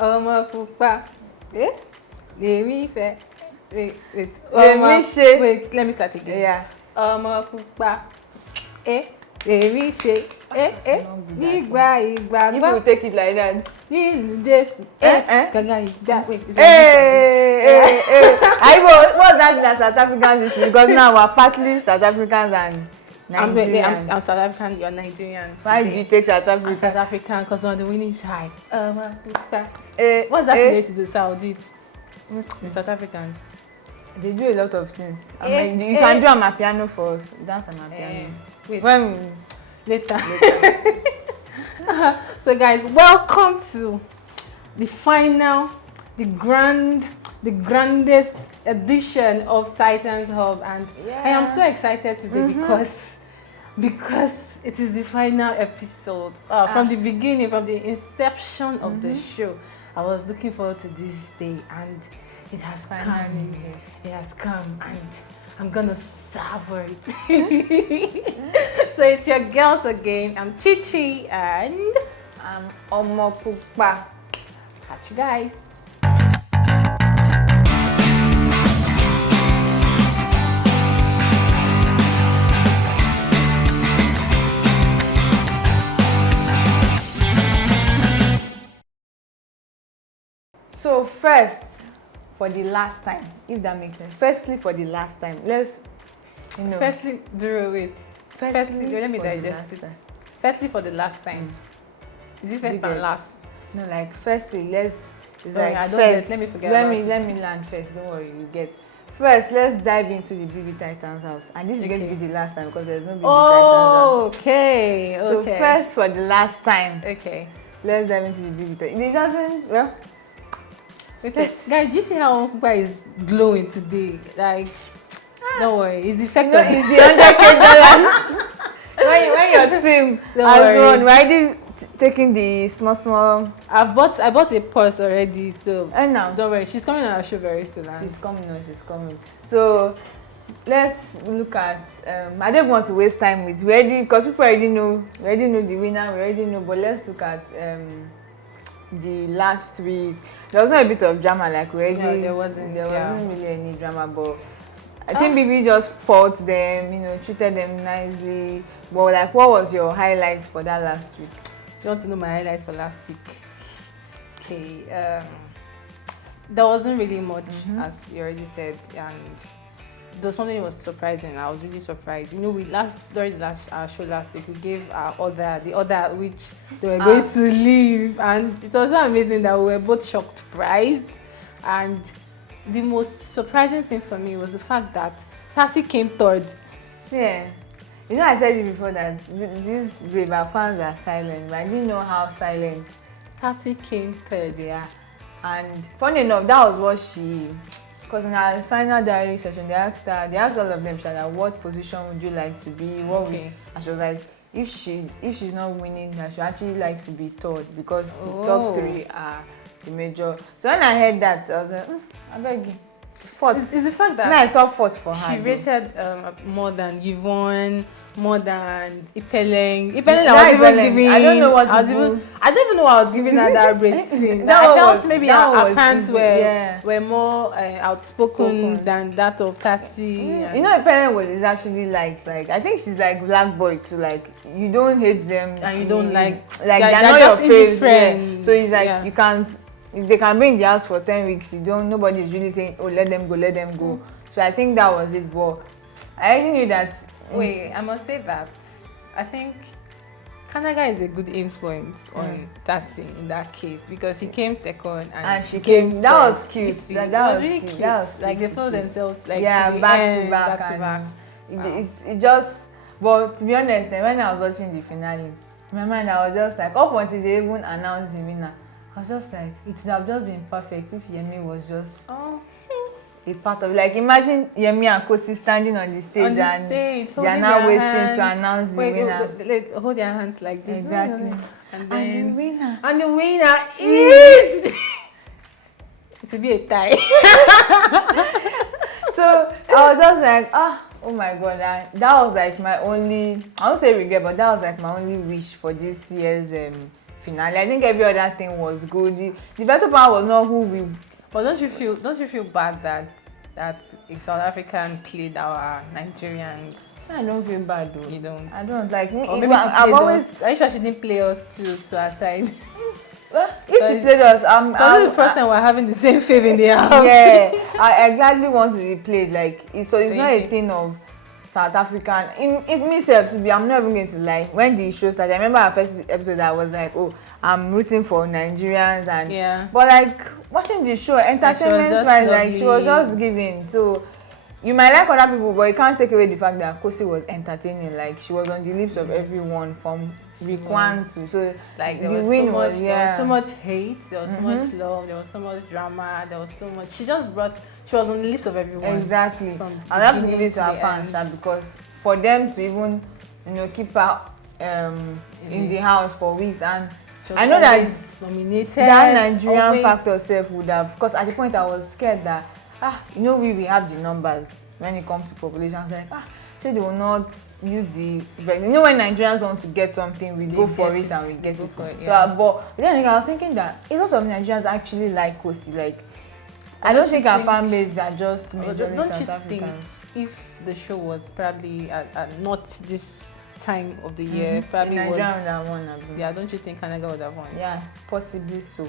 Omopupa. Wait. Wait, let me start again. Yeah. Omopupa. Igba. You will take it like that. Wait. What's that South Africans? Because now we're partly South Africans and Nigerians. I'm South African, you're Nigerian. Why did you take South Africa? I'm South African because on the winning side. What's that today to do? Saudi. The South Africans. They do a lot of things. You can do amapiano for us. Dance amapiano. Wait. Later. So guys, welcome to the final, the grandest edition of Titans Hub, and I am so excited today because it is the final episode. From the beginning, from the inception of the show, I was looking forward to this day, and it has come. It has come, and I'm gonna savor it. So it's your girls again. I'm Chichi and I'm Omopupa. Catch you guys. So first, for the last time, if that makes sense. Firstly, for the last time, let's, Firstly, let me digest it. Firstly, for the last time. Is it first and last? No, like firstly, let's. It's like first. Let me forget. Let me land first. Don't worry, you get. First, let's dive into the BBTitans house, and this is going to be the last time because there's no BBTitans house. Okay. So first, for the last time. Okay. Let's dive into the BBTitans. It doesn't Guys, do you see how Omopupa is glowing today? Like, don't worry, it's the effect of it's the $100K. when your team has won, why did taking the small? I bought a purse already, so and now don't worry, she's coming on our show very soon. She's coming. So let's look at. I don't want to waste time with because people already know the winner. We already know, but let's look at the last week. There was a bit of drama, like there wasn't really any drama, but I think BB just fought them, treated them nicely. But like, what was your highlights for that last week? You want to know my highlights for last week? Okay, there wasn't really much, as you already said, and there was something that was surprising. I was really surprised. During our show last week, we gave the order which they were going to leave, and it was so amazing that we were both shocked, surprised. And the most surprising thing for me was the fact that Tassie came third. Yeah, I said it before that these Brave fans are silent, but I didn't know how silent. Tassie came third. Yeah, and funny enough, that was what she. Because in our final diary session, they asked all of them, what position would you like to be? And she was like, if she's not winning, that she actually like to be third because the top three are the major. So when I heard that, I was like, I beg you. Fourth. It's the fact that I saw fourth for her. She rated more than Yvonne, more than Ipeleng. I was even giving. I don't know what I don't even know why I was giving her that rating. I felt maybe our fans were more outspoken than that of Tassie. Ipeleng is actually like I think she's like black boy too. Like you don't hate them and you don't like they're not your favorite. Yeah. So it's like you can't. If they can bring the house for 10 weeks, nobody is really saying, let them go. So I think that was it. But I already knew that. Wait, I must say that I think Kanaga is a good influence on Tassie in that case because he came second and she came. That was cute. That was really cute. Like they felt themselves like back to back. It just. But to be honest, when I was watching the finale, in my mind I was just like, up until they even announced the winner, I was just like, it would have just been perfect if Yemi was just a part of it. Like, imagine Yemi and Khosi standing on the stage and they are now waiting to announce the winner. Hold their hands like this. Exactly. And the winner is to be a tie. So I was just like, oh my god, that was like my only, I won't say regret, but that was like my only wish for this year's finale. I think every other thing was good. The better part was not who we. But don't you feel bad that a South African played our Nigerians? I don't feel bad though. You don't. I don't like me. Or maybe I've always. Are you sure she didn't play us to our side? Well, if she played us, this is the first time we're having the same fave in the house. Yeah, I gladly want to be played. Like it's not a thing of South African. It myself to be. I'm not even going to lie. When the show started, I remember our first episode. I was like, oh, I'm rooting for Nigerians and yeah. But like watching the show, entertainment wise, like she was just giving. So you might like other people, but you can't take away the fact that Khosi was entertaining. Like she was on the lips of everyone from week 1 to so like there was so much hate, there was so much love, there was so much drama, there was so much. She was on the lips of everyone. Exactly. I have to give it to her fans because for them to even keep her in the house for weeks, and I know that nominated that Nigerian factor self would have, because at the point I was scared that we have the numbers when it comes to population. I was like so they will not use the when Nigerians want to get something, we go for it and we get it for it. Yeah. So but then again, I was thinking that a lot of Nigerians actually like Khosi. Like I don't think our fan base are just majorly South Africans. If the show was probably not this time of the year, probably Nigeria would have won. Yeah, don't you think Canada would have won? Yeah, possibly so.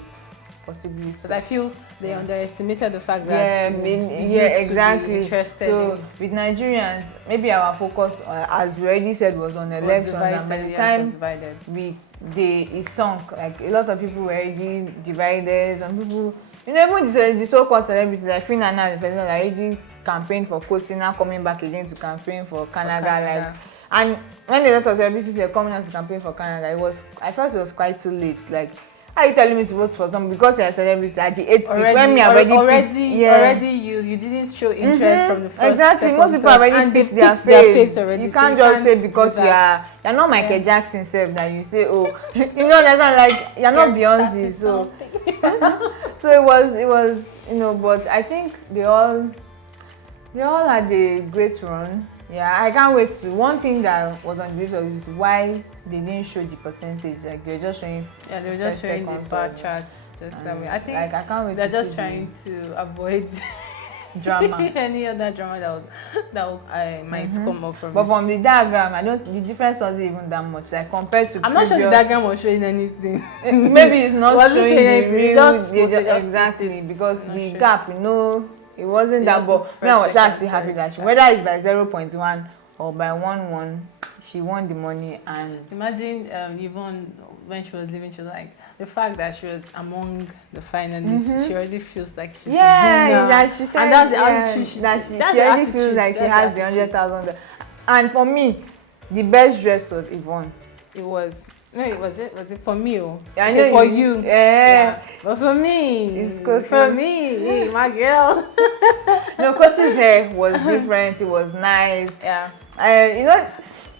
But I feel they underestimated the fact that exactly. So with Nigerians, maybe our focus, as we already said, was on elections. And by the time it sunk, like a lot of people were already divided. Some people, even the so-called celebrities, like Fina now, the person already campaigned for Khosi, now coming back again to campaign for Canada. And when a lot of celebrities were coming out to campaign for Canada, I felt it was quite too late. Like, are you telling me to vote for someone because you're a celebrity at the 8th week when me already you didn't show interest from the first. Exactly, most people already picked their faves already. You can't just say because you're not Michael Jackson self that you say, oh, understand, like you're not Beyonce. So it was but I think they all had a great run. Yeah, I can't wait to. One thing that was on the list is why they didn't show the percentage. Like they were just showing. Yeah, they were just showing the bar charts just that way. I think I can't wait. They're just trying to avoid drama. Any other drama that might come up from. But from the diagram, the difference wasn't even that much. Like compared to. I'm not sure the diagram was showing anything. Maybe it's not showing the real. Exactly, because the gap, it wasn't that, but I was actually happy that whether it's by 0.1 or by 1.1, she won the money. And imagine even when she was leaving, she was like, the fact that she was among the finalists, she already feels like she's that she said, and that's the attitude. She already feels like she has the 100,000. And for me, the best dress was Yvonne. It was. No, was it for me? I know for you. Yeah. But for me, it's Khosi. For me, my girl. No, Khosi's hair was different. It was nice. Yeah.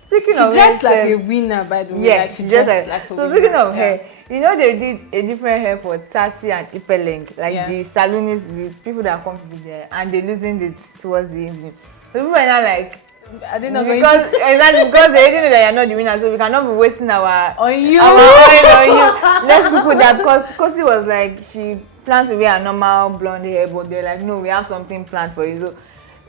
Speaking of hair, she dressed like a winner, by the way. Yeah, she dressed like a winner. So speaking of hair, they did a different hair for Tati and Ipeleng, like the saloonists, the people that come to be there, and they loosened it towards the evening. So people are not like. I didn't know because they didn't know that you're not the winner, so we cannot be wasting our oil on you. Let's people that because Khosi was like she plans to wear a normal blonde hair, but they're like, no, we have something planned for you. So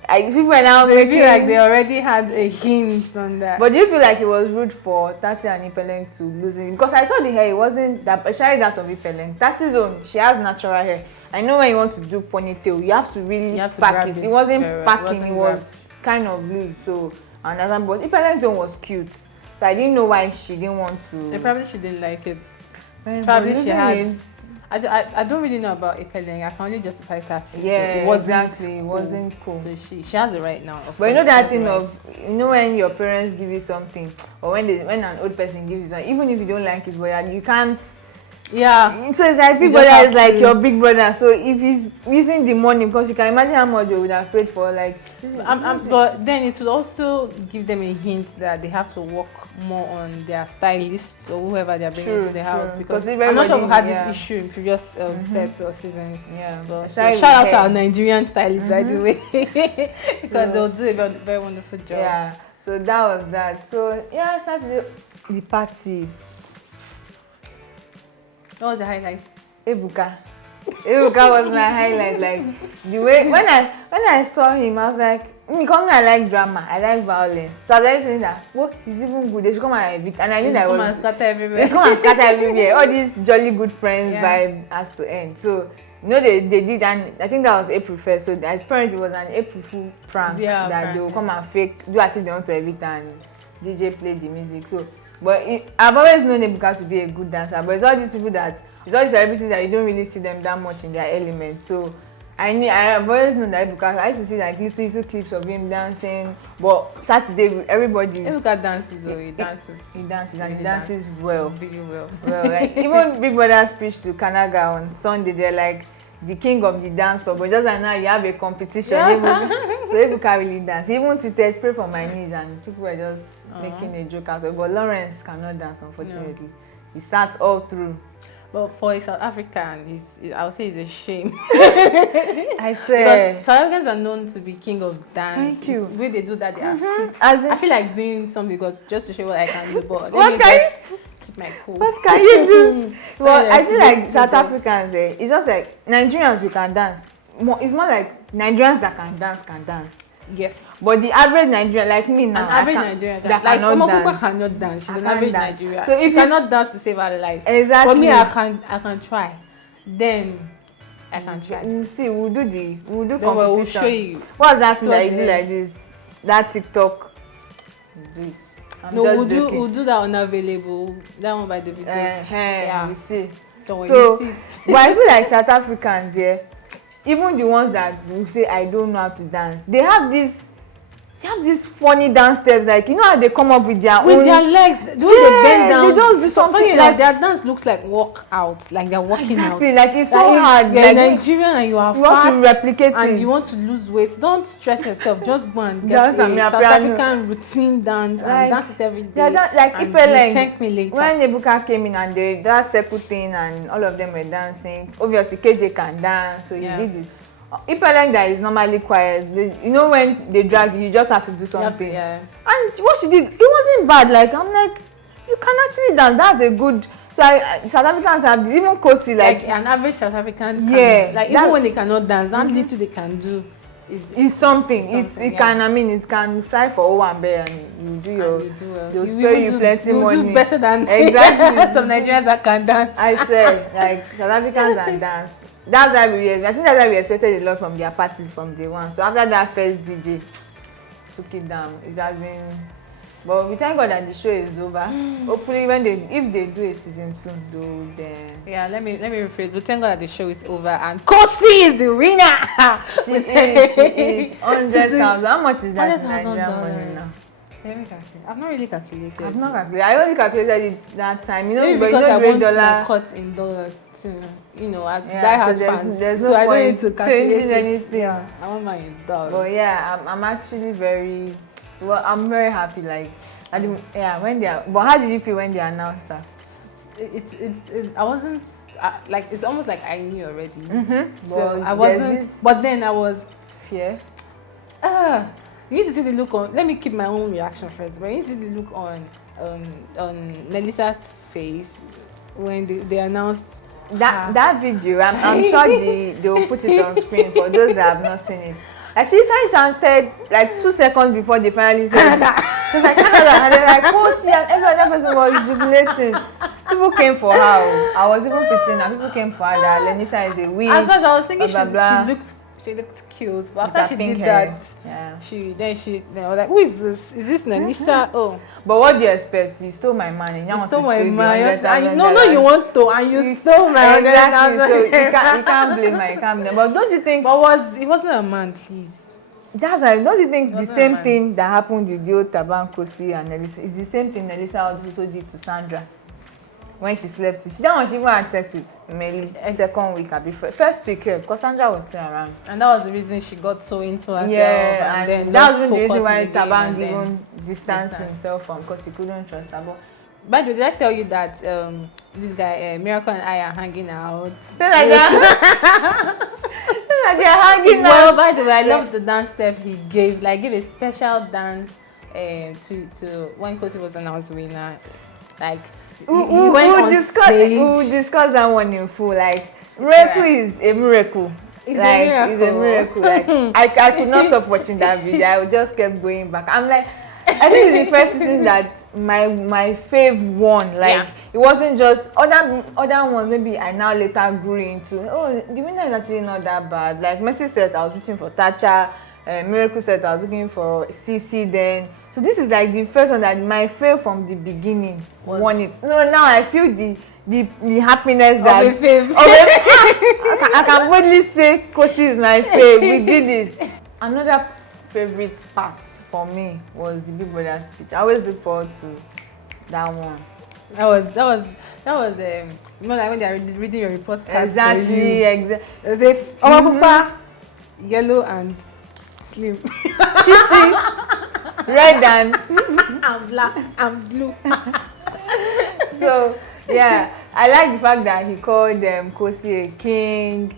people are now feel like they already had a hint on that. But do you feel like it was rude for Tati and Ipeleng to losing? Because I saw the hair, it wasn't that, especially that of Ipeleng. Tati's own, she has natural hair. I know when you want to do ponytail, you have to really pack it. It wasn't packing, it was kind of loose, so I understand. But Ipeleng's own was cute, so I didn't know why she didn't want to. Probably she didn't like it. Probably she had. I don't really know about Ipeleng. I can only justify that. Yeah, so it wasn't cool. So she has it right now. But that thing of when your parents give you something, or when an old person gives you something, even if you don't like it, but you can't. Yeah. So it's like big brother is like your big brother. So if he's using the money, because you can imagine how much they would have paid for, like. But then it will also give them a hint that they have to work more on their stylists or whoever they are bringing to the house. Because I'm not sure we had this issue in previous sets or seasons. Yeah. So shout out to our Nigerian stylists, by the way, because they'll do a very wonderful job. Yeah. So that was that. So Saturday the party. What was your highlight? Ebuka. Ebuka was my highlight. Like the way when I saw him, I was like, because I like drama, I like violence. So I was like saying that, what is even good? They should come and evict. And I knew that come and scatter everywhere. They should come and scatter everywhere. All these jolly good friends vibe has to end. So they did, and I think that was April 1st. So apparently it was an April Fool prank that they will come and do as if they want to evict and DJ play the music. So, but I've always known Ebuka to be a good dancer. But it's all these people it's all these celebrities that you don't really see them that much in their element. So I've always known that Ebuka. I used to see like little clips of him dancing. But Saturday, everybody. Ebuka dances, he dances. He dances and he dances well. Really well. Well, like even Big Brother's speech to Kanaga on Sunday, they're like the king of the dance floor. But just like now, you have a competition. So Ebuka really dance. He even tweeted, "Pray for my knees," and people were just making a joke out of it. But Lawrence cannot dance, unfortunately. He sat all through. But for a South African, I would say it's a shame. I swear. Because South Africans are known to be king of dance. Thank you. The way they do that, they are fit. I feel like doing something because just to show what I can do. But what can you keep my cool. What can you do? Well, I feel like South Africans, it's just like Nigerians, we can dance. It's more like Nigerians that can dance. Yes. But the average Nigerian, like me now, an average Nigerian like Omopupa cannot dance. She's an average Nigerian. So if you cannot dance to save her life. Exactly. For me, I can try. Then I can try. You see, we'll do competition. We'll show you. What's that thing that you do like this? That TikTok. We'll do that unavailable. That one by the video. Yeah. You see. So, you see but I feel like South Africans, even the ones that will say I don't know how to dance, they have these funny dance steps, like you know how they come up with their legs, the way they bend down. They just do something like their dance looks like workout, like they're working out. Like it's so hard. You're Nigerian and you are fat want to replicate and it. You want to lose weight. Don't stress yourself. Just go and get a South African routine dance and dance it every day. Like Ipeleng, thank me later. when Ebuka came in and they that circle thing and all of them were dancing. Obviously KJ can dance, so he did it. Ipeleng that is normally quiet, you know when they drag you just have to do something. And what she did, it wasn't bad. Like I'm like, you can actually dance. That's a good. So South Africans have this, even Khosi like an average South African. Like even when they cannot dance, that little they can do is something. It can. I mean, it can fly for Owambe and you do your. You do well. They'll spare you plenty money. You do better than some Nigerians that can dance. I swear, like South Africans can dance. I think that's why we expected a lot from their parties from day one. So after that first DJ took it down, it has been. But we thank God that the show is over. Hopefully, if they do a season 2, they'll then. Yeah, let me rephrase. We thank God that the show is over and Khosi is the winner. She is 100,000. How much is that in Nigerian money now? Let me calculate. I've not really calculated. I've not calculated. I only calculated it that time. You know, maybe because I want my cut in dollars too. You know, as die-hard fans. There's no I don't need to calculate anything. Yeah. I want my dollars. But yeah, I'm actually very. Well, I'm very happy. Like, when they are. But how did you feel when they announced that? I wasn't like. It's almost like I knew already. So I wasn't. But then I was. Fear. You need to see the look on. Let me keep my own reaction first. But you need to see the look on Melissa's face when they announced that video. I'm sure they will put it on screen for those that have not seen it. Like she literally shouted like 2 seconds before they finally said it. She was like Canada, and they're like Khosi, and every other person was jubilating. People came for her. I was even pitying her. People came for her that Lenisa is a witch. As much as I was thinking she looked cute, but after she did that, she was like, who is this? Is this Lenisa? Oh. But what do you expect? You stole my money. You stole my money. No, you want to, and you stole my money. Exactly. So you can't blame her. You can't blame her. But don't you think? But it wasn't a man, please. That's why. Don't you think the same thing that happened with the old Thabang, Khosi, and Elisa is the same thing Elisa also did to Sandra when she slept with? That one she even had sex with Melly second week or before. First week, because Sandra was still around. And that was the reason she got so into herself. Yeah, and then that was the reason why Thabang even distanced himself from, because he couldn't trust her. But by the way, did I tell you that this guy, Miracle and I are hanging out? Like that. Like they're hanging out. Well, by the way, I love the dance step he gave. Like, gave a special dance to when Khosi was announced winner. Like, We'll discuss that one in full. Like, miracle is a miracle. It's a miracle. Like, I could not stop watching that video. I just kept going back. I'm like, I think it's the first season that my fave won. Like, it wasn't just other ones. Maybe I now later grew into. Oh, the winner is actually not that bad. Like Messi said, I was rooting for Tacha. Miracle said I was looking for CC then. So this is like the first one that my fave from the beginning won it. No, now I feel the happiness that of a fave. I can boldly say Khosi is my fave. We did it. Another favorite part for me was the Big Brother speech. I always look forward to that one. That was you know, like when they are reading your report card. Exactly. It was a Omopupa, yellow and slim. Chichi, red and I'm black, I'm blue. So yeah, I like the fact that he called Khosi a king.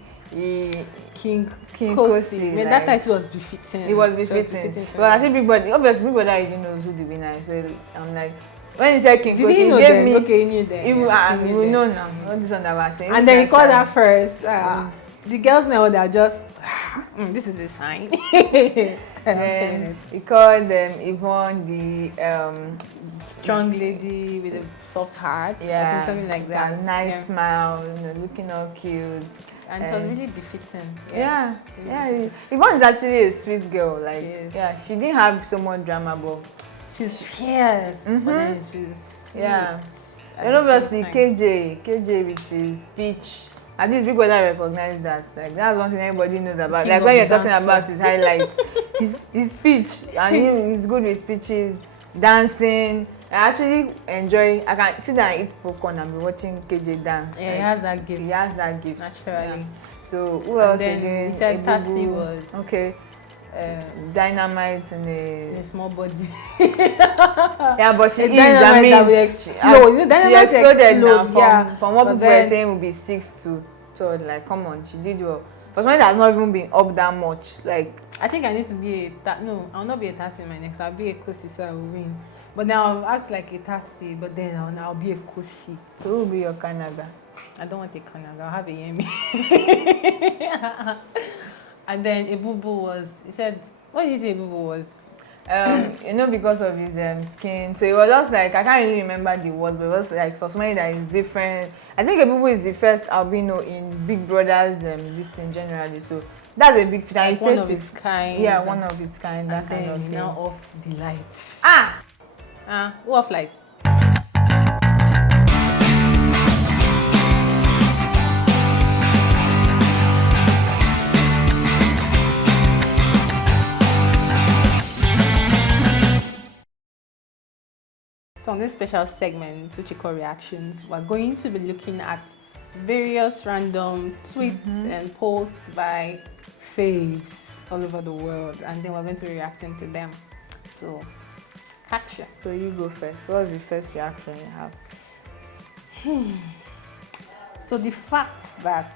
King Khosi. I mean, that title was befitting. It was befitting. But I think Big Brother, obviously Big Brother already knows who the winner is. So I'm like, when he said King Khosi, he know gave me. Okay, he knew that. You will know now. All this one that was saying. And then he called her first. The girls now they are just, this is a sign. Then he called Yvonne the strong lady with a soft heart. Yeah, I think something like that. Nice smile, looking all cute. And it was really befitting. Yeah. Yvonne is actually a sweet girl. Like, she didn't have so much drama, but she's fierce. But then she's sweet. And obviously KJ with his speech. At least Big Brother recognized that. Like, that's one thing everybody knows about. Like when you're talking about his highlights, his speech, and he's good with speeches, dancing. I actually enjoy. I can sit down and eat popcorn and be watching KJ dance. Yeah, he has that gift. Naturally. Yeah. So who else then again? He said Tassie was dynamite in a small body. Yeah, but she is. I mean, she exploded now from what people were saying would be 6'2". So like, come on, she did well. But somebody that's not even been up that much. Like, I think I need to be I'll not be a Tassie in my next. I'll be a Khosi, so I will win. But now I'll act like a Tassie, but then I'll be a Khosi. So who will be your Canada? I don't want a Canada. I'll have a Yemi. And then Ebubu was. He said, "What did you say Ebubu was?" Because of his skin. So it was just like, I can't really remember the word, but it was like for somebody that is different. I think Ebubu is the first albino in Big Brother's this thing generally. So that's a big thing. Like one of its kind. Yeah, one of its kind. That kind of thing. Now off the lights. Who off lights? So on this special segment, which we call reactions, we're going to be looking at various random tweets and posts by faves all over the world, and then we're going to be reacting to them. So, catch ya. So you go first. What was the first reaction you have? So the fact that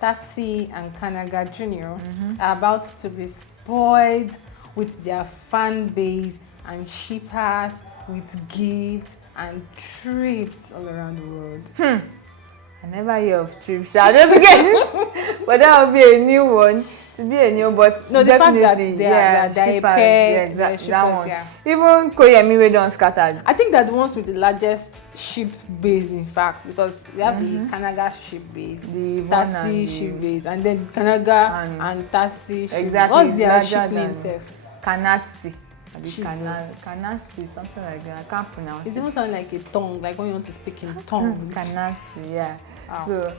Tassie and Kanaga Jr. are about to be spoiled with their fan base and shippers with gifts and trips all around the world. I never hear of trips. I don't get but that will be a new one. To be a new, but no, the fact that they're a pair, that one. Even Koyemi we don't scattered. I think that the ones with the largest ship base, in fact, because we have the Kanaga ship base, the Tassie ship base, and then Kanaga and Tassie ship. Exactly. What's their ship name, Seth? Kanatsi. Kanatsi, something like that. I can't pronounce it. It even sounds like a tongue, like when you want to speak in tongues. Kanatsi, yeah. Wow. So,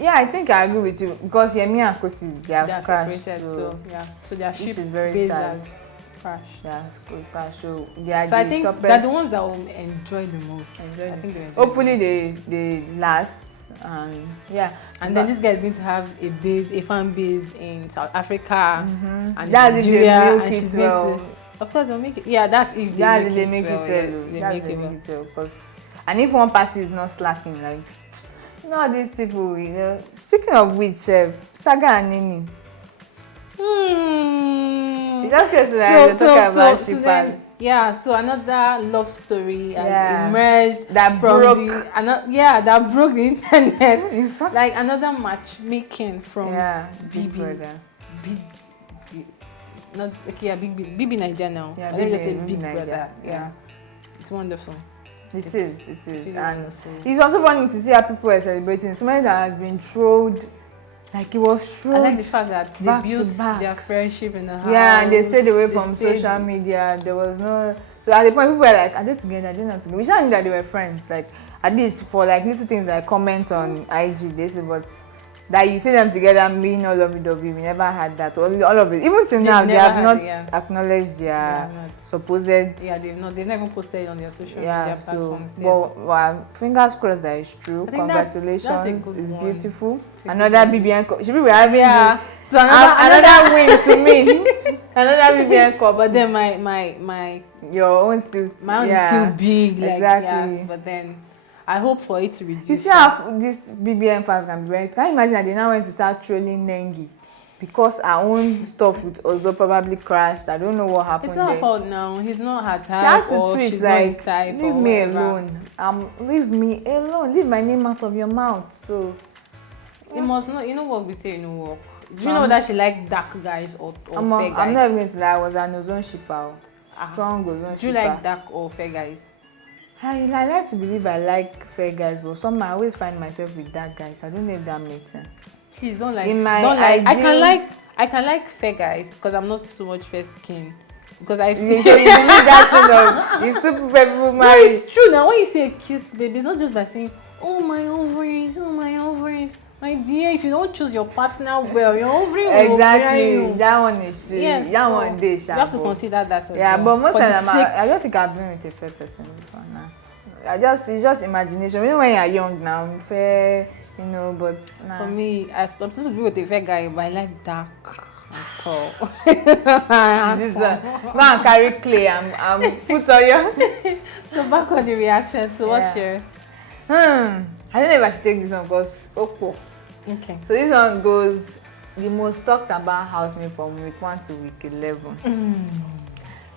I think I agree with you because Yemi and Khosi, they have crashed. So their ship is very base sad. has crashed. Yeah, crashed. So I think they're the ones that will enjoy the most. Hopefully they last. And then this guy is going to have a fan base in South Africa and that's Nigeria, if they and she's well. going to. Of course, they'll make it. Yeah, that's if they make it well. Yes, they make it well. And if one party is not slacking, like these people, Speaking of which, Saga and Nini. Hmm. It's just because we're talking about shippers. Yeah, so another love story has Yeah. emerged That from broke. that broke the internet. Like another matchmaking from Big BB. Brother. Big, not okay, yeah, BB Nigeria now. Yeah, Let me just say BB Big Nigeria, Brother. yeah. Yeah, it's wonderful. It is. really And wonderful. it's also funny to see how people are celebrating. So many that has been trolled. Like it was I trolled. like the fact that they back to built back. their friendship in the house. Yeah, and they stayed away from stayed- social media. There was no. So at the point, people were like, "Are they together? Are they not together?" We just knew that they were friends. Like at least for like little things like comment on IG, they say, but that you see them together being all lovey-dovey. We never had that. All of it. Even till now, they never have had not it, yeah. acknowledged They their have not. supposed. Yeah, they've not even posted it on their social media So, platforms yet. well, fingers crossed that it's true. I think that's a Congratulations, good it's one. beautiful. It's a Another good one. BBN. Should we be having Yeah. the- So another win to me. Another BBN cup. But then my Your own still. own is still big, like exactly. yes, but then I hope for it to reduce. You see how these BBN fans can be very. Can you imagine that they now went to start trolling Nengi because our own stuff with Ozo probably crashed. I don't know what happened. It's not her there. fault now. He's not her She had type, to or tweet she's not his like, type. "Leave or me whatever. alone. Leave me alone. Leave my name out of your mouth." So It must not. You know what we say. You know what. Do you know that she like dark guys or fair I'm guys? not even going to lie. I was an ozone shipper. Ah. Strong ozone shipper. Do you like dark or fair guys? I like to believe I like fair guys, but somehow I always find myself with dark guys. I don't know if that makes sense. Please don't like. In my don't like. ideal- I can like fair guys because I'm not so much fair skin. Because I You feel. believe that thing of if two people No, marry. it's true now. When you say cute baby, it's not just by saying, "Oh my ovaries, oh my ovaries." My dear, if you don't choose your partner well, your ovary will Exactly, you. that one is true. Yes, That so one day you have to consider that as yeah, well. but most For of the them, sake- I don't think I've been with a fair person before now. It's just imagination. Even when you're young now, I'm fair, you know, but nah. For me, I'm supposed to be with a fair guy, but I like dark and tall. This go and carry clay and put on your. So back on the reaction. So what's Yeah. yours? I don't know if I should take this one because Okay. so this one goes the most talked about housemate from week 1 to week 11.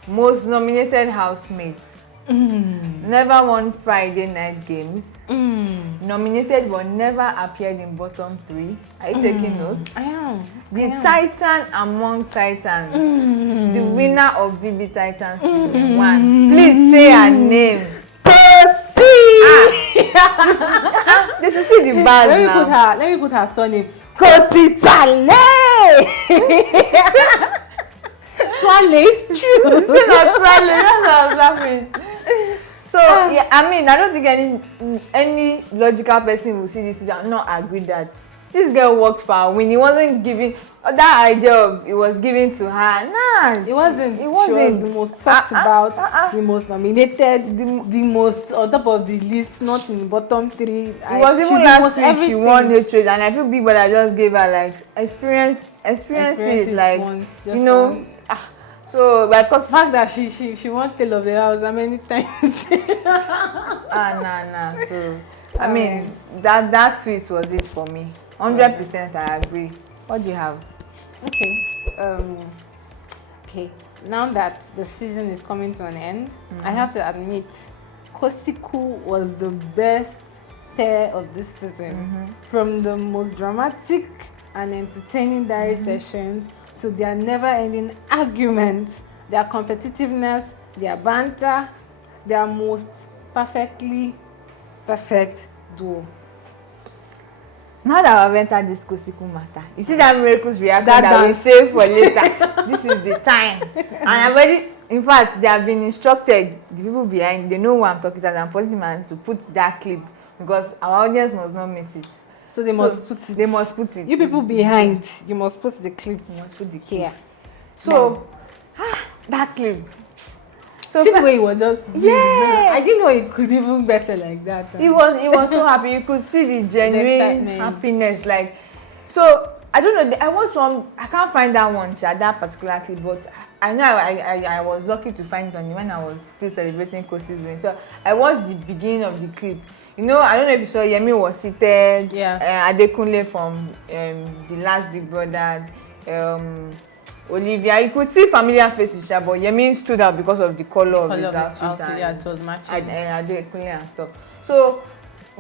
Most nominated housemates. Never won Friday night games. Nominated but never appeared in bottom 3. Are you taking notes? I am. The Titan among Titans. The winner of BBTitans season 1. Please say her name. Khosi. They should see the bars now. Let me put her surname. Khosi Tale. Twale, it's true. Say na Twale, that's why I was laughing. So yeah, I mean, I don't think any logical person will see this video and not agree that this girl worked for her when he wasn't giving that idea of it was given to her. Nah, It wasn't. It She was wasn't. the most talked about, the most nominated, the most on top of the list, not in the bottom 3. It was even last week she won hatred, and I feel Big Brother just gave her like experience it, like once, just you know. once. So because The fact that she won Tale of the House how many times? nah. So I mean that tweet was it for me. 100% I agree. What do you have? Okay. Now that the season is coming to an end, I have to admit, Khosiku was the best pair of this season. From the most dramatic and entertaining diary sessions to their never-ending arguments, their competitiveness, their banter, their most perfect duo. Now that I've entered this Khosiku matter, you see that miracles reaction That that we dance. save for later. This is the time. And I've already, in fact, they have been instructed, the people behind, they know what I'm talking about, and policy man to put that clip because our audience must not miss it. So they must put it. They must put it. You people behind, you must put the clip. You must put the clip. Here. So, that clip. So See the way he was just. Yeah. I didn't know he could even better like that. he was so happy. You could see the genuine excitement. happiness. Like, so I don't know. I watched one. I can't find that one that particular clip, but I know I was lucky to find it on when I was still celebrating Khosi's win. So I watched the beginning of the clip. You know, I don't know if you saw Yemi was seated. Yeah. Adekunle from the last Big Brother. Olivia. You could see familiar faces, but Yemi stood out because of the color of his outfit. Yeah, it was matching. And stuff. So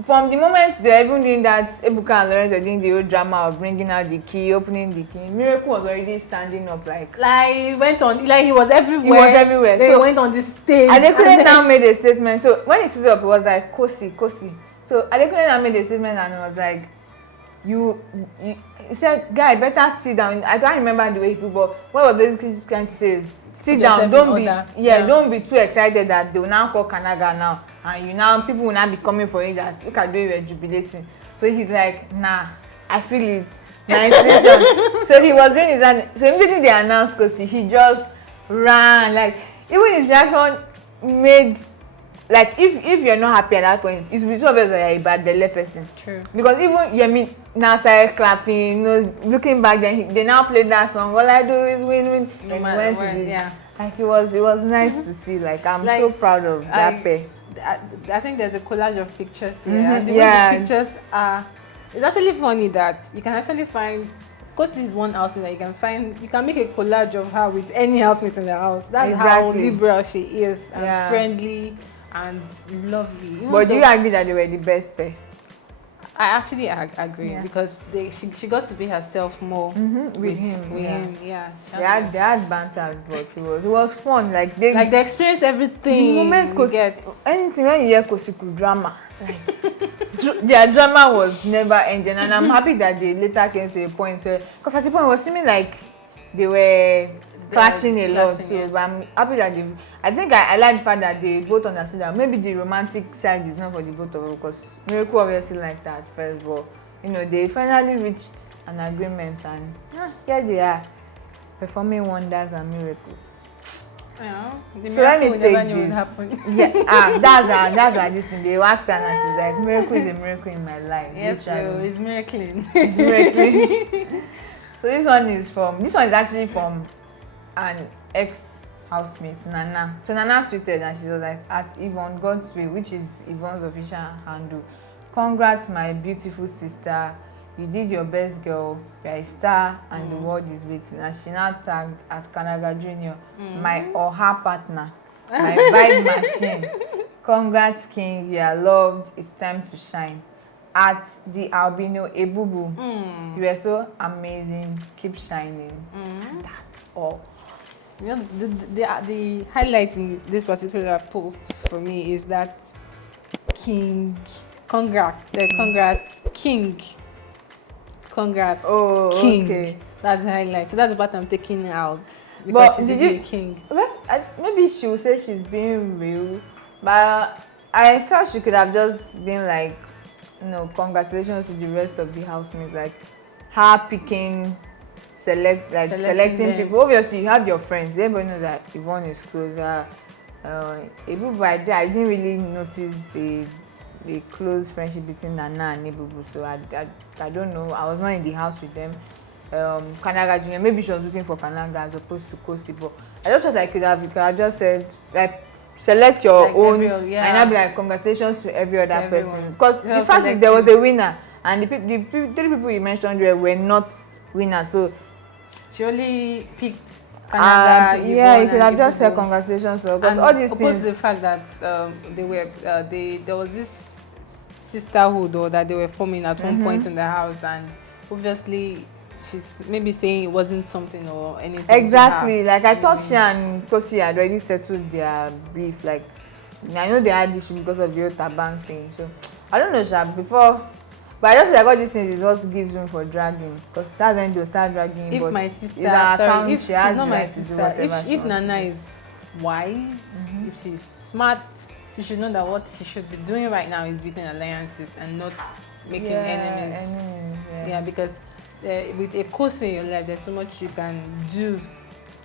from the moment they were even doing that, Ebuka and Lawrence were doing the whole drama of bringing out the key, opening the key. Miracle was already standing up like he went on, like he was everywhere. He was everywhere. Then so, he went on the stage. Adekunle now made a statement. So when he stood up, it was like Khosi. So Adekunle now made a statement and it was like, he said, guy, better sit down. I don't remember the way he put, but what was basically trying to say is, sit down, don't be too excited that they will now call Kanaga now. And people will now be coming for it that look at the way you were jubilating. So he's like, nah, I feel it. My intention. So he was doing his hand. So immediately they announced Khosi, he just ran. Like, even his reaction made, like, if you're not happy at that point, it's so obvious that you're a bad belly person. True. Because even Yemi now started clapping, looking back, then they now played that song. All I do is win. No and matter went to yeah. Like it was nice to see. Like I'm so proud of that pair. I think there's a collage of pictures here. And the way the pictures are, it's actually funny that you can actually find, because this is one housemate that you can make a collage of her with any housemate in the house. That's how liberal she is, and friendly and lovely. But do you agree that they were the best pair? I actually agree because she got to be herself more with him. Yeah. They had banter, but it was fun. Like they experienced everything. The moment anything when you hear Khosi drama, like their drama was never ending, and I'm happy that they later came to a point where, because at the point it was seeming like they were clashing a lot too. Yes. But I'm happy that I think I like the fact that they both understood that maybe the romantic side is not for the both of them, because Miracle obviously liked that first, but they finally reached an agreement, and here they are performing wonders and miracles. Yeah, so let me take this. Yeah, that's our this thing. They wax her and she's like, miracle is a miracle in my life. Yes, so it's miracling. It's miracling. So this one is actually from an ex-housemate, Nana. So Nana tweeted and she was like, at Yvonne God's Way, which is Yvonne's official handle. Congrats, my beautiful sister. You did your best, girl. You're a star and the world is waiting. And she now tagged at Kanaga Jr., my or her partner, my vibe machine. Congrats, King. You are loved. It's time to shine. At the albino Ebubu. You were so amazing. Keep shining. That's all. The highlight in this particular post for me is that King, congrats, King. Congrats, King. Okay. That's the highlight. So that's the part I'm taking out. Because she's a king. Well, maybe she will say she's being real, but I felt she could have just been like, congratulations to the rest of the housemates. Like, her picking, selecting people. Obviously, you have your friends. Everybody knows that Yvonne is closer. I didn't really notice the close friendship between Nana and Ebubu, so I don't know. I was not in the house with them. Kanaga Junior, maybe she was rooting for Kanaga as opposed to Khosi, but I just thought I could have just said, like, select your own, and I'll be like, congratulations to every other person. Because the fact is there was a winner, and the three people you mentioned were not winners, so she only picked Kanaga. You could have just said congratulations to her, because all these things. Opposed to the fact that there was this sisterhood that they were forming at one point in the house, and obviously she's maybe saying it wasn't something or anything. Exactly. Like I thought she and Khosi had already settled their beef. Like I know they had issue because of the Thabang thing. So I don't know, before. But I just feel like all these things is what gives room for dragging, because that's when they'll start dragging. If but my sister, if she's not my sister, if Nana is wise, if she's smart, she should know that what she should be doing right now is building alliances and not making enemies. Yeah, because with a Khosi in your life, there's so much you can do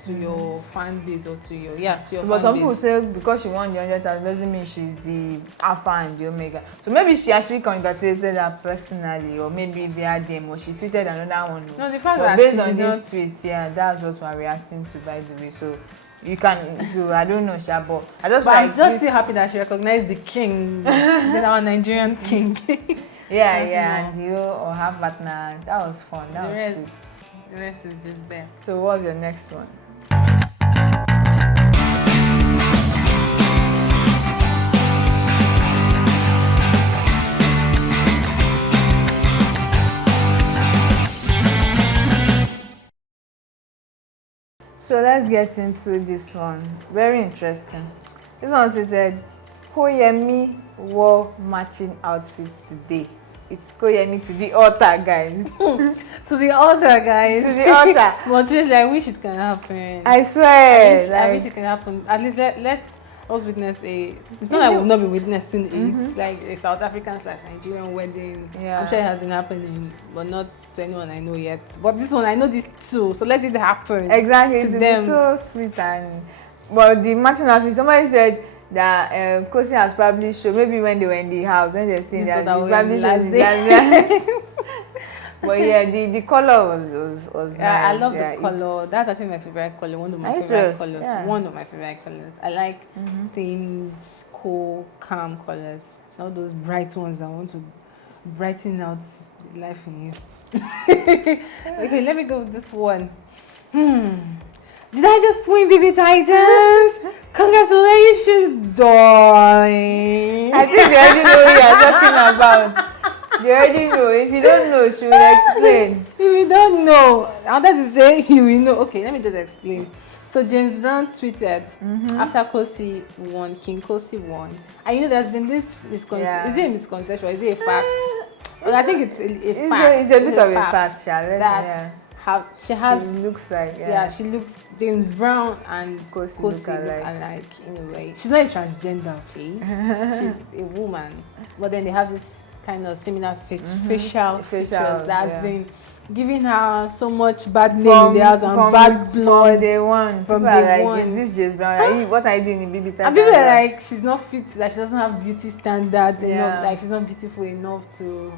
to your fan base or to your But some people say because she won the 100,000 doesn't mean she's the alpha and the omega. So maybe she actually congratulated her personally, or maybe via DM, or she tweeted another one. No, the fact but that based on this tweet, that's what we're reacting to, by the way. So you can I don't know, but I'm just still happy that she recognized the king, our Nigerian king. And you or her partner, that was fun. That was sweet. The rest is just there. So what's your next one? So let's get into this one. Very interesting. This one said, Yemi wore matching outfits today. It's Yemi to the altar, guys. To the altar, guys. To the altar. But seriously, I wish it can happen. I swear. I wish it can happen. At least let us witness it's not like we'll not be witnessing it. Like a South African / Nigerian wedding. Yeah. I'm sure it has been happening, but not to anyone I know yet. But this one, I know this too. So let it happen. Exactly. It's them. so sweet. And but the matching outfit, somebody said that Khosi has probably showed, maybe when they were in the house, when they seen that, he probably showed the But yeah, the color was nice. I love the color. That's actually my favorite color. One of my favorite colors. Yeah. One of my favorite colors. I like themed, cool, calm colors. Not those bright ones that want to brighten out life in you. Okay, let me go with this one. Did I just win BBTitans? Congratulations, darling. I think they already know what you're talking about. They already know. If you don't know, she will explain. If you don't know, I wanted to say you will know. Okay, let me just explain. So James Brown tweeted after Khosi won, King Khosi won. And you know there's been this misconception. Is it a misconception or is it a fact? Well, I think it's a fact. It's a bit of a fact, that she looks like she looks James Brown and Khosi look alike in a way. She's not a transgender face. She's a woman, but then they have this kind of similar facial features that's been giving her so much bad name in the house and bad blood from day one. From day one. Is this James Brown? What are you doing in BBTitans? And people are like, she's not fit, like she doesn't have beauty standards enough, like she's not beautiful enough to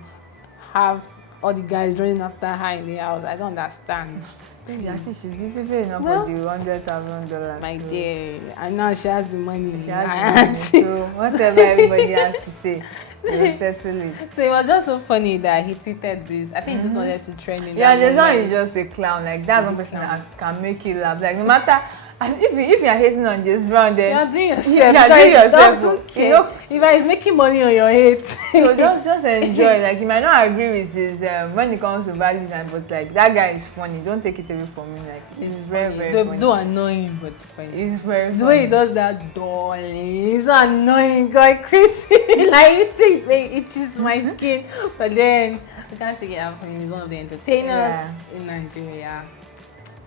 have all the guys running after her in the house. I don't understand. I think she's beautiful enough for the $100,000. My dear, and now she has the money. She has the money. So whatever everybody has to say, they'll settle it. So it was just so funny that he tweeted this. I think he just wanted to trend in. Yeah, there's not just a clown. Like that's one person that can make you laugh. Like no matter. And if you're hating on James Brown, then you're doing yourself. You're doing yourself. You know, if he's making money on your hate, so just enjoy. Like you might not agree with his when it comes to values, but like that guy is funny. Don't take it away from me. Like it's very funny. Don't annoy him, but funny. It's very funny. The way he does that, darling, it's so annoying, God, crazy. Like it itches my skin, but then I can't take it out from him. He's one of the entertainers in Nigeria.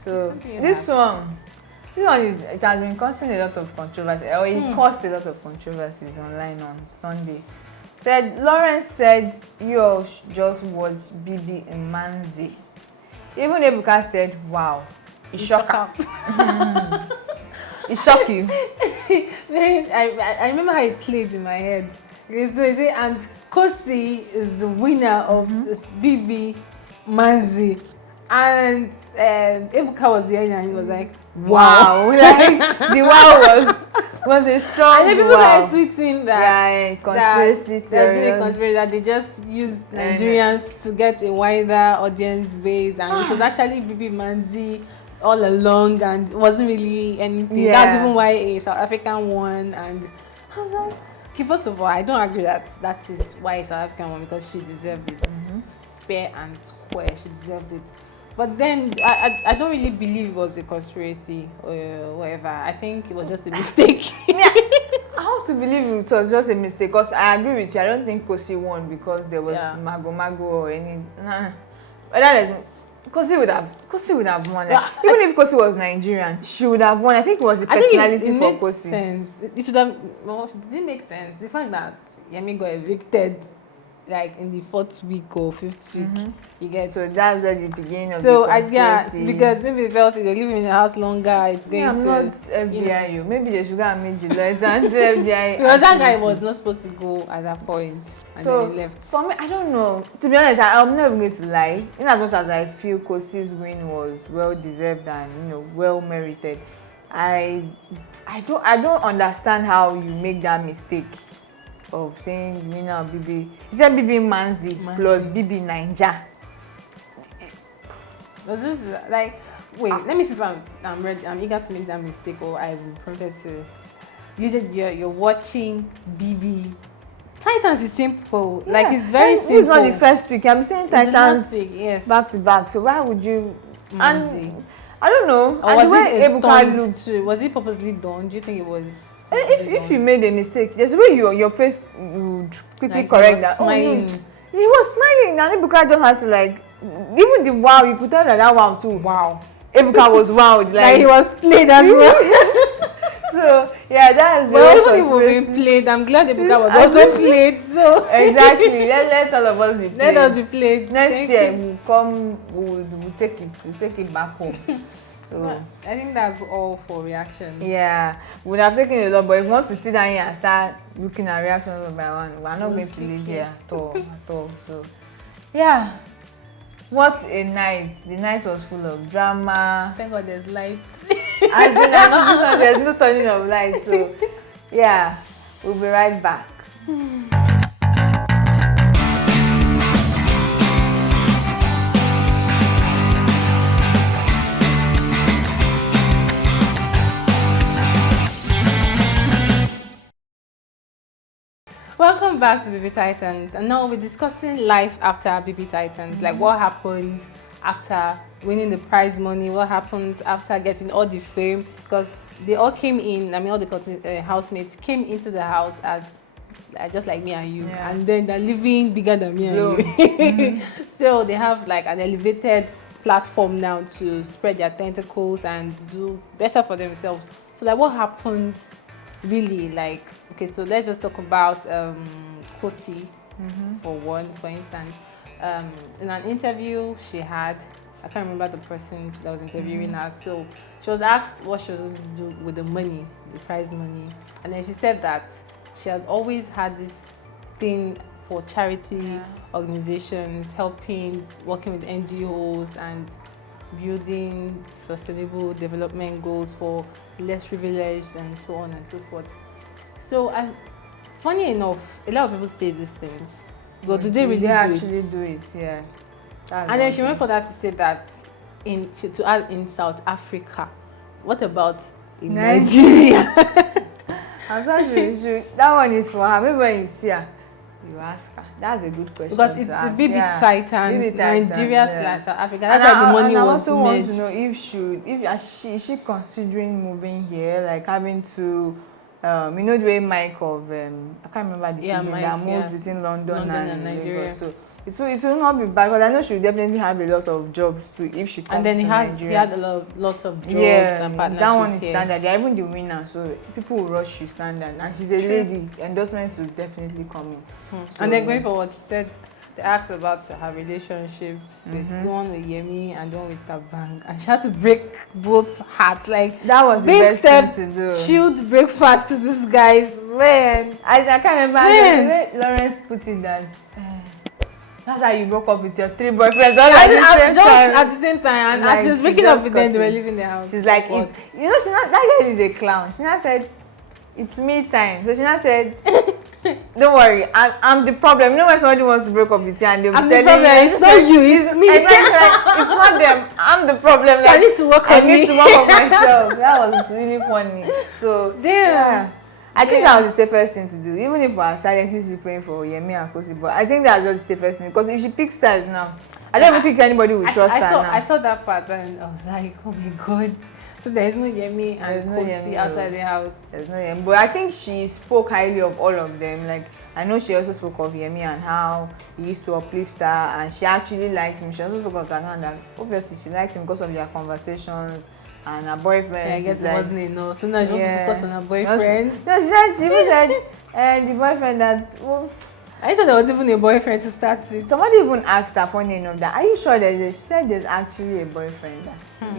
So this one it has been causing a lot of controversy, or it caused a lot of controversies online on Sunday. Lawrence said you all just watched BB and Manzi. Even Ebuka said, wow, it shocked her. It shocked you. I remember how it played in my head. And Khosi is the winner of this BB Manzi. And Ebuka was behind and he was like, wow. Like the wow was a strong and then people started tweeting that conspiracy theory, that they just used Nigerians to get a wider audience base, and it was actually BB Manzi all along and it wasn't really anything. That's even why a South African won. And I was like, okay, first of all, I don't agree that is why a South African won, because she deserved it. Fair and square, she deserved it. But then I don't really believe it was a conspiracy or whatever. I think it was just a mistake. I have to believe it was just a mistake, because I agree with you. I don't think Khosi won because there was mago or any. Khosi would have won. Even if Khosi was Nigerian, she would have won. I think it was the personality for Khosi. Sense. It should have. Well, did it make sense? The fact that Yemi got evicted, like in the 4th week or 5th week, you get. So that's the beginning of the conspiracy. Because maybe they felt they're living in the house longer, it's going to. I'm not FBI. You know. Maybe they should go and meet Deloitte and do FBI. Because that guy was not supposed to go at that point, and then he left. For me, I don't know. To be honest, I'm not even going to lie. In as much as I feel Khosi's win was well deserved and well merited, I don't understand how you make that mistake of saying winner of BB. He said BB Manzi plus BB Naija. It was just like, wait, let me see if I'm ready. I'm eager to make that mistake, or I will promise to. You're watching BB. Titans is simple. Yeah. Like, it's very simple. It's not the first week. I'm saying Titans week, yes. back to back. So why would you? And I don't know. Or and was it a stunt? Was it purposely done? Do you think it was? If you made a mistake, there's a way your face would quickly correct that. Smiling. He was smiling, and Ebuka just had to like, even the wow, you could tell that wow too. Wow. Ebuka was wowed. Like he was played as well. So yeah, that's well, even if we've been played, I'm glad Ebuka was also played. So exactly, let all of us be played. Let us be played. Next year we'll come, we'll take it back home. So I think that's all for reactions. Yeah, we'd have taken a lot, but if you want to sit down here and start looking at reactions one by one, we're not going to leave here at all. So yeah, what a night! The night was full of drama. Thank God there's light. As in, there's no turning of light. So yeah, we'll be right back. Welcome back to BBTitans, and now we're discussing life after BBTitans, like what happened after winning the prize money, what happens after getting all the fame, because they all came in, I mean all the housemates came into the house as just like me and you, and then they're living bigger than me and you. So they have like an elevated platform now to spread their tentacles and do better for themselves. So like what happens really, like, okay, so let's just talk about Khosi for instance. In an interview she had, I can't remember the person that was interviewing her, so she was asked what she was going to do with the money, the prize money, and then she said that she had always had this thing for charity organizations, working with NGOs and building sustainable development goals for less privileged and so on and so forth. So, funny enough, a lot of people say these things, but do they really actually do it? Yeah. And then she went for that to say that in South Africa. What about in Nigeria? I'm sorry, that one is for her. Maybe when you see her, you ask her. That's a good question. Because it's a BBTitans, Nigeria / South Africa. That's why the money was made. I also want to know is she considering moving here, like having to, you know the way Mike of I can't remember the season that moves between London and Nigeria. So it will not be bad, because I know she will definitely have a lot of jobs too if she comes to Nigeria. He had a lot of jobs and partnerships. That one is standard. They're even the winner, so people will rush you standard. And she's a lady, endorsements will definitely come in. So, and then going forward, she said they asked about her relationships with the one with Yemi and the one with Thabang, and she had to break both hearts. Like that was the best thing to do. Chilled breakfast to these guys, man. I can't remember the way Lawrence put it that. That's how you broke up with your 3 boyfriends all at the same time. And as she was breaking up with them, they were leaving the house. She's like, that girl is a clown. She now said, it's me time. So she now said, don't worry, I'm the problem. You know when somebody wants to break up with you and they'll be telling you, it's not you, it's me. Like, it's not them, I'm the problem. Like, so I need to work on myself. That was really funny. So, yeah. I think that was the safest thing to do, even if we are silently praying for Yemi and Khosi. But I think that's just the safest thing, because if she picks sides now, I don't even think anybody will trust her now. I saw that part and I was like, oh my God. So there's no Yemi and Khosi outside the house. There's no Yemi. But I think she spoke highly of all of them. Like, I know she also spoke of Yemi and how he used to uplift her, and she actually liked him. She also spoke of Thabang, that obviously she liked him because of their conversations. And her boyfriend. Yeah, I guess it wasn't enough. So now she wants to focus on her boyfriend. No, she even said the boyfriend that, well, are you sure there was even a boyfriend to start with? Somebody even asked her, funny enough, that are you sure she said there's actually a boyfriend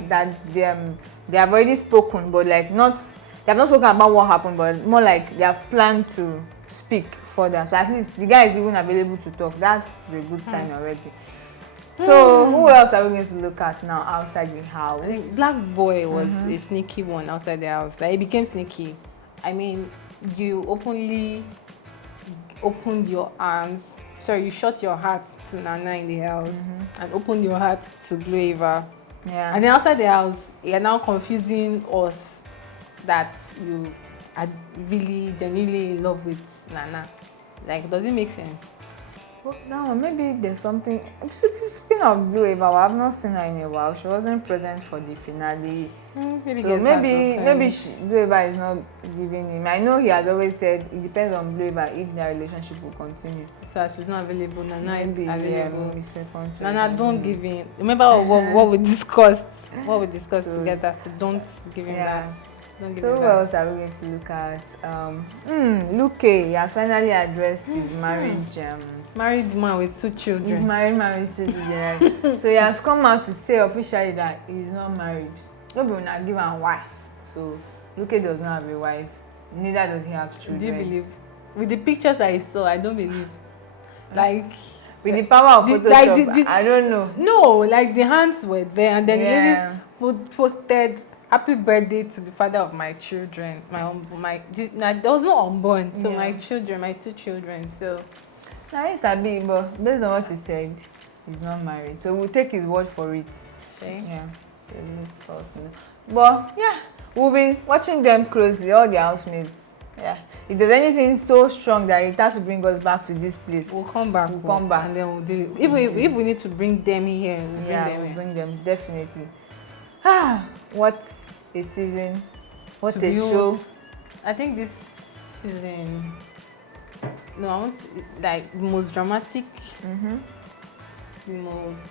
that they have already spoken, but like they have not spoken about what happened, but more like they have planned to speak further. So at least the guy is even available to talk. That's a good sign already. So who else are we going to look at now outside the house? I think Black Boy was a sneaky one outside the house. Like, he became sneaky. I mean, you openly opened your arms. Sorry, you shut your heart to Nana in the house and opened your heart to Glover. Yeah. And then outside the house, you're now confusing us that you are really genuinely in love with Nana. Like, does it make sense? Well, no, maybe there's something. Speaking of Blue Eva, I've not seen her in a while. She wasn't present for the finale. Maybe So maybe Blue Eva is not giving him. I know he has always said it depends on Blue Eva if their relationship will continue. So she's not available. Nana is Maybe, available. Yeah, Nana, don't give in. Remember what we discussed. What we discussed together. So don't give him that. Don't give So him what that. else are we going to look at? Luke he has finally addressed his marriage. Married man with 2 children. He's married with 2 children. So he has come out to say officially that he's not married. Nobody will not give him a wife. So Luke does not have a wife. Neither does he have children. Do you believe? With the pictures I saw, I don't believe. Like, with the power of Photoshop, I don't know. No, like the hands were there, and then the lady posted happy birthday to the father of my children. There was no unborn, so my children, my 2 children. So nice, but based on what he said, he's not married. So we'll take his word for it. okay. Yeah. But yeah, we'll be watching them closely, all the housemates. Yeah. If there's anything so strong that it has to bring us back to this place, we'll come back. And then we'll do it. If we need to bring them here, we'll bring them definitely. What a season! What a show! I think this season. No, I want like the most dramatic. The most.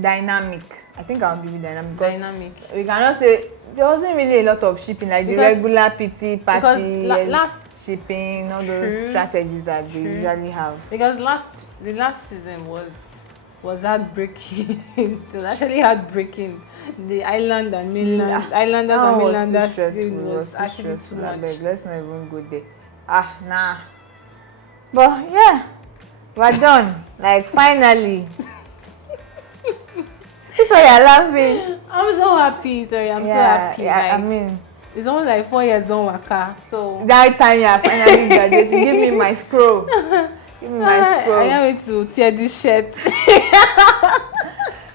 Dynamic. I think I'll give you dynamic. Dynamic. We cannot say there wasn't really a lot of shipping, like the regular PT party, last shipping, all those strategies that they usually have. Because the last season was heartbreaking. It was actually heartbreaking. The island and mainland, islanders and mainlanders was actually too much. Let's not even go there. Nah. But yeah, we're done. Like finally. So you're laughing. I'm so happy. Sorry, I'm so happy. Yeah, like, I mean, it's almost like 4 years don't waka. So that time you're finally graduating. Give me my scroll. Give me my scroll. I can't wait to tear this shirt.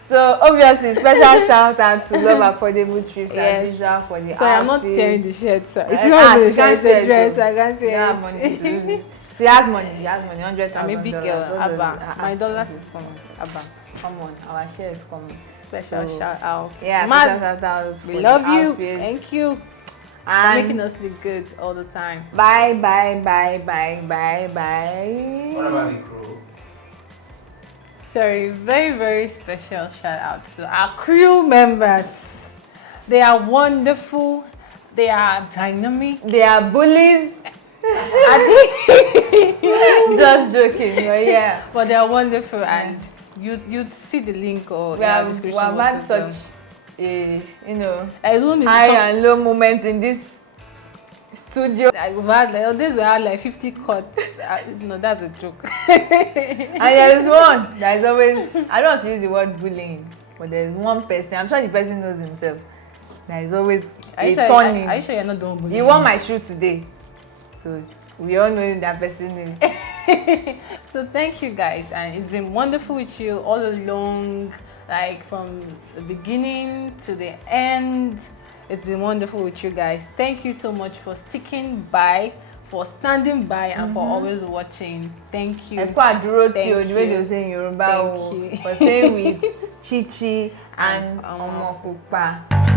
So obviously, special shout out to Love Affordable Trips as usual for the Sorry, outfit. I'm not tearing the shirt. Sir. It's not the shirt. It's a dress. I can't tear it. Money to do it. She has money. She has money. $100,000. I'm a big girl. Abba. My dollars is coming. Abba. Come on, our share is coming. Special shout out. Yeah, special shout out. We love you. Thank you for making us look good all the time. Bye. What about the crew? Sorry, very, very special shout out to our crew members. They are wonderful. They are dynamic. They are bullies. Just joking, but yeah. But they are wonderful, and you'd see the link or description. We have had such a high and low moment in this studio. We've had days we had like 50 cuts. No, that's a joke. And there is one that is always, I don't want to use the word bullying, but there is one person, I'm sure the person knows himself, that is always turning. Are you sure you're not doing bullying? He won my shoe today, so we all know that person. So thank you guys, and it's been wonderful with you all along, like from the beginning to the end. It's been wonderful with you guys. Thank you so much for sticking by, for standing by, and for always watching. Thank you. The way they say in Yoruba, for saying with Chichi and Omopupa.